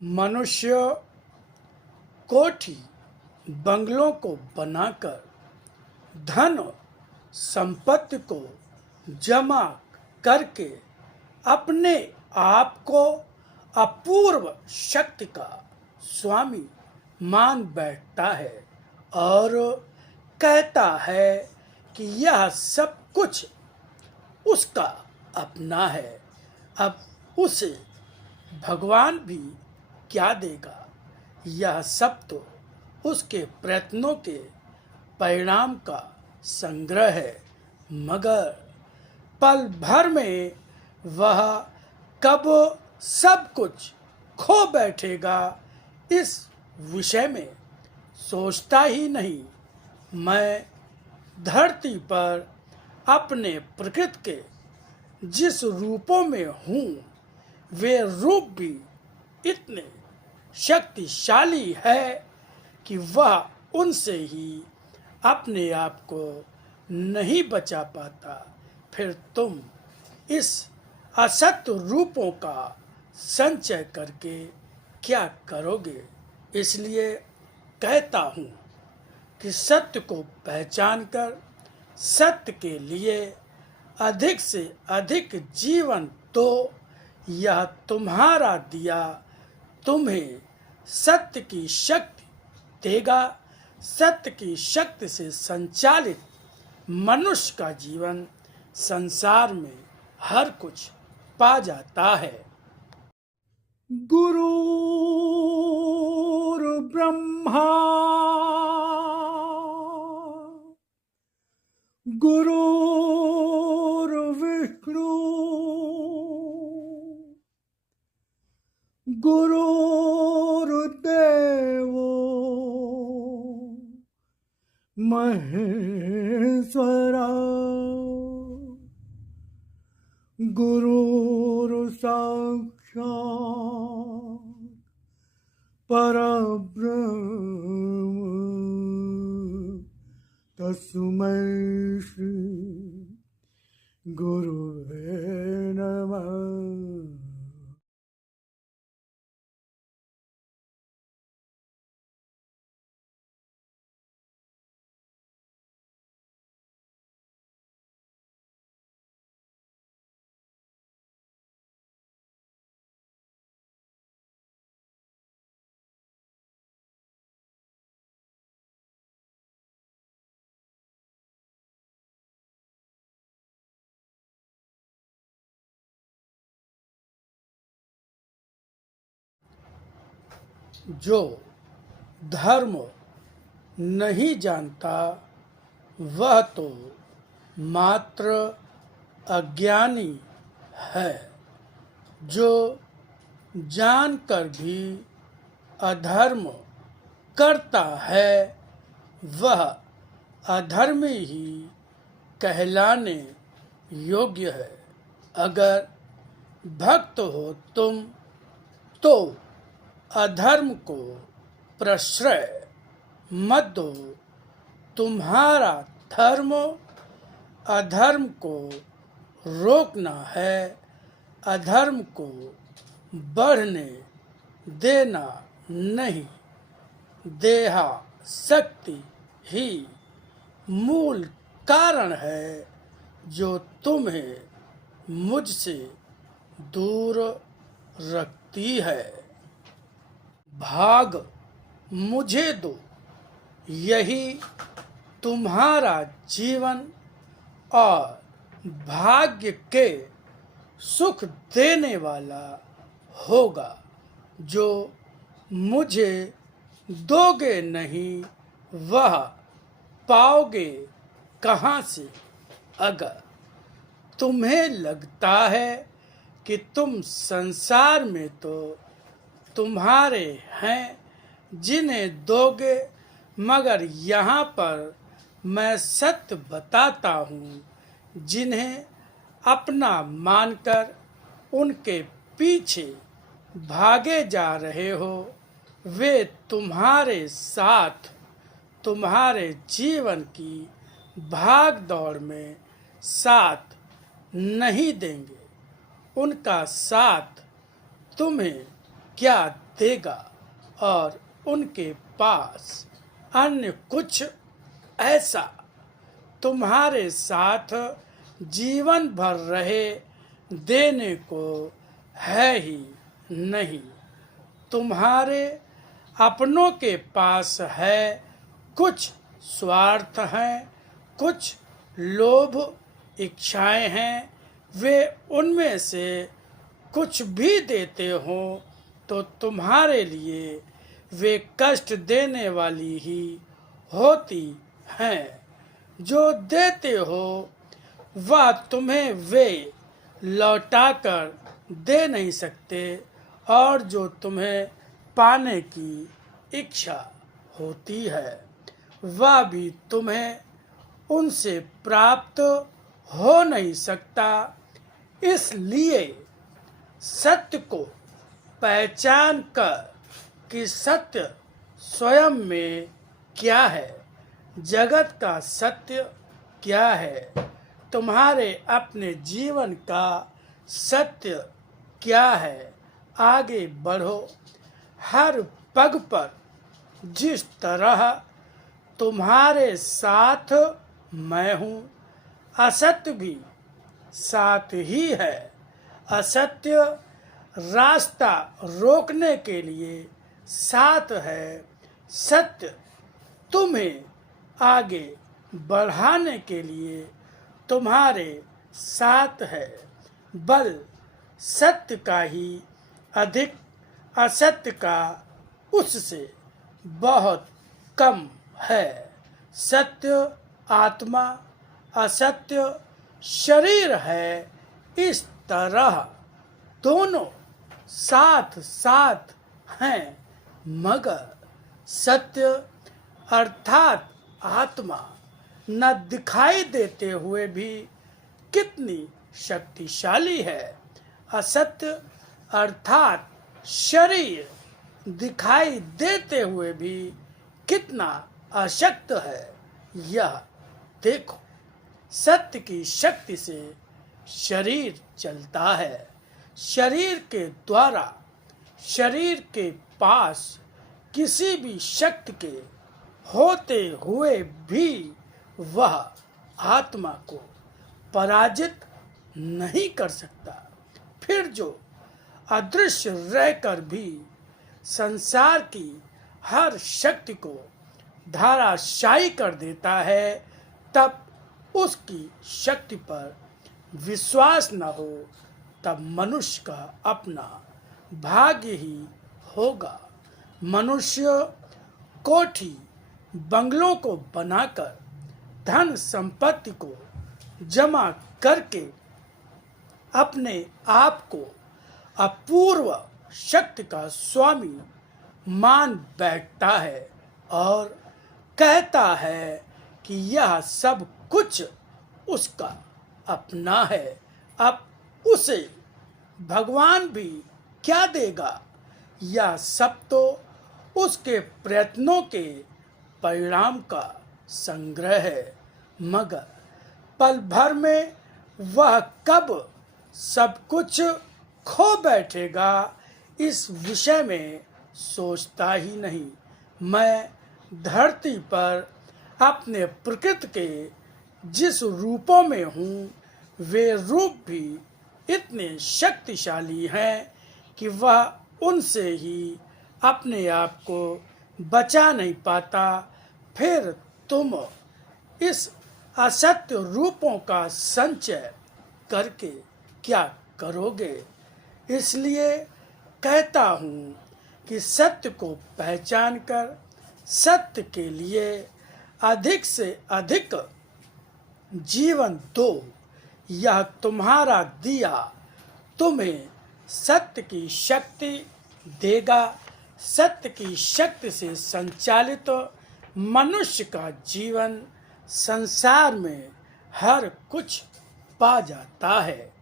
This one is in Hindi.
मनुष्य कोठी बंगलों को बनाकर धन संपत्ति को जमा करके अपने आप को अपूर्व शक्ति का स्वामी मान बैठता है और कहता है कि यह सब कुछ उसका अपना है। अब उसे भगवान भी क्या देगा? यह सब तो उसके प्रयत्नों के परिणाम का संग्रह है, मगर पल भर में वह कब सब कुछ खो बैठेगा इस विषय में सोचता ही नहीं। मैं धरती पर अपने प्रकृति के जिस रूपों में हूँ वे रूप भी इतने शक्तिशाली है कि वह उनसे ही अपने आप को नहीं बचा पाता। फिर तुम इस असत्य रूपों का संचय करके क्या करोगे? इसलिए कहता हूँ कि सत्य को पहचान कर सत्य के लिए अधिक से अधिक जीवन दो। यह तुम्हारा दिया तुम्हें सत्य की शक्ति देगा। सत्य की शक्ति से संचालित मनुष्य का जीवन संसार में हर कुछ पा जाता है। गुरुर्ब्रह्मा गुरुर्विष्णु गुरुर्देवो महेश्वरा गुरुर्साक्षात् परब्रह्म तस्मै श्री गुरुवे नमः। जो धर्म नहीं जानता वह तो मात्र अज्ञानी है। जो जानकर भी अधर्म करता है वह अधर्मी ही कहलाने योग्य है। अगर भक्त हो तुम तो अधर्म को प्रश्रय मत दो। तुम्हारा धर्म अधर्म को रोकना है, अधर्म को बढ़ने देना नहीं। देहा शक्ति ही मूल कारण है जो तुम्हें मुझसे दूर रखती है। भाग मुझे दो, यही तुम्हारा जीवन और भाग्य के सुख देने वाला होगा। जो मुझे दोगे नहीं वह पाओगे कहाँ से? अगर तुम्हें लगता है कि तुम संसार में तो तुम्हारे हैं जिन्हें दोगे, मगर यहाँ पर मैं सत्य बताता हूँ, जिन्हें अपना मानकर उनके पीछे भागे जा रहे हो वे तुम्हारे साथ तुम्हारे जीवन की भाग दौड़ में साथ नहीं देंगे। उनका साथ तुम्हें क्या देगा और उनके पास अन्य कुछ ऐसा तुम्हारे साथ जीवन भर रहे देने को है ही नहीं। तुम्हारे अपनों के पास है कुछ स्वार्थ हैं, कुछ लोभ इच्छाएं हैं। वे उनमें से कुछ भी देते हो तो तुम्हारे लिए वे कष्ट देने वाली ही होती हैं। जो देते हो वह तुम्हें वे लौटाकर दे नहीं सकते, और जो तुम्हें पाने की इच्छा होती है वह भी तुम्हें उनसे प्राप्त हो नहीं सकता। इसलिए सत्य को पहचान कर कि सत्य स्वयं में क्या है, जगत का सत्य क्या है, तुम्हारे अपने जीवन का सत्य क्या है, आगे बढ़ो। हर पग पर जिस तरह तुम्हारे साथ मैं हूँ, असत्य भी साथ ही है। असत्य रास्ता रोकने के लिए साथ है, सत्य तुम्हें आगे बढ़ाने के लिए तुम्हारे साथ है। बल सत्य का ही अधिक, असत्य का उससे बहुत कम है। सत्य आत्मा, असत्य शरीर है। इस तरह दोनों साथ साथ हैं, मगर सत्य अर्थात आत्मा न दिखाई देते हुए भी कितनी शक्तिशाली है, असत्य अर्थात शरीर दिखाई देते हुए भी कितना अशक्त है। यह देखो, सत्य की शक्ति से शरीर चलता है। शरीर के द्वारा, शरीर के पास किसी भी शक्ति के होते हुए भी वह आत्मा को पराजित नहीं कर सकता। फिर जो अदृश्य रहकर भी संसार की हर शक्ति को धाराशायी कर देता है, तब उसकी शक्ति पर विश्वास न हो, तब मनुष्य का अपना भाग्य ही होगा। मनुष्य कोठी बंगलों को बनाकर, धन संपत्ति को जमा करके अपने आप को अपूर्व शक्ति का स्वामी मान बैठता है और कहता है कि यह सब कुछ उसका अपना है। अब उसे भगवान भी क्या देगा? यह सब तो उसके प्रयत्नों के परिणाम का संग्रह है, मगर पल भर में वह कब सब कुछ खो बैठेगा, इस विषय में सोचता ही नहीं। मैं धरती पर अपने प्रकृति के जिस रूपों में हूँ, वे रूप भी इतने शक्तिशाली हैं कि वह उनसे ही अपने आप को बचा नहीं पाता। फिर तुम इस असत्य रूपों का संचय करके क्या करोगे? इसलिए कहता हूँ कि सत्य को पहचान कर सत्य के लिए अधिक से अधिक जीवन दो। यह तुम्हारा दिया तुम्हें सत्य की शक्ति देगा। सत्य की शक्ति से संचालित मनुष्य का जीवन संसार में हर कुछ पा जाता है।